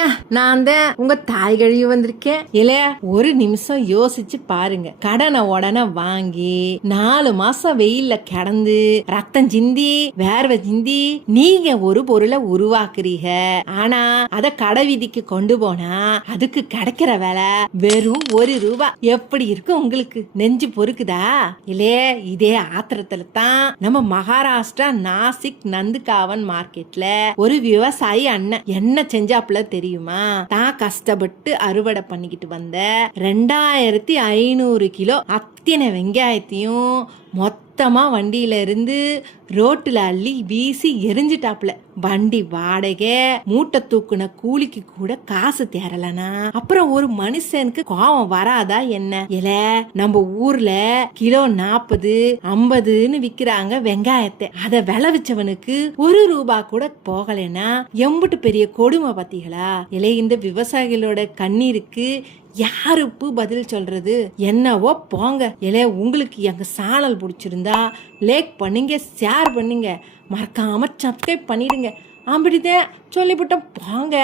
ஏன் நான் தான் உங்க தாய் கழுவி வந்திருக்கேன் இல்லையா? ஒரு நிமிஷம் யோசிச்சு பாருங்க. கடனை உடனே வாங்கி 4 மாசம் வெயில்ல கிடந்து ரத்தம் சிந்தி வேர்வை சிந்தி நீங்க ஒரு பொருளை உருவாக்குறீங்க. ஆனா அத கடை வீதிக்கு கொண்டு போனா அதுக்கு கிடைக்கிற வேலை வெறும் ₹1. எப்படி இருக்கு உங்களுக்கு? நெஞ்சு பொறுக்குதா? இல்லையே? இதே ஆத்திரத்துல தான் நம்ம மகாராஷ்டிரா நாசிக் நந்துகாவன் மார்க்கெட்ல ஒரு விவசாயி அண்ணன் என்ன செஞ்சாப்புல தெரியுமா? தான் கஷ்டப்பட்டு அறுவடை பண்ணிக்கிட்டு வந்த 2500 கிலோ அத்தனை வெங்காயத்தையும் மொத்தமா வண்டியில இருந்து ரோட்டுல அள்ளி வீசி எரிஞ்சிட்டாப்ல. வண்டி வாடகை மூட்டை தூக்குன கூலிக்கு கூட காசு தேரலனா அப்புறம் ஒரு மனுஷனுக்கு கோவம் வராதா என்ன? இல்ல நம்ம ஊர்ல கிலோ 40, 50ன்னு விக்கிறாங்க வெங்காயத்தை. அத விளைவிச்சவனுக்கு ₹1 கூட போகலன்னா எம்புட்டு பெரிய கொடுமை பாத்தீங்களா? இல்ல இந்த விவசாயிகளோட கண்ணீருக்கு யாருக்கு பதில் சொல்றது? என்னவோ போங்க. இல்ல உங்களுக்கு எங்க சேனல் பிடிச்சிருந்தா லைக் பண்ணுங்க, ஷேர் பண்ணுங்க, மறக்காம சப்ஸ்கிரைப் பண்ணிடுங்க. அப்படிதான் சொல்லிவிட்டோம் போங்க.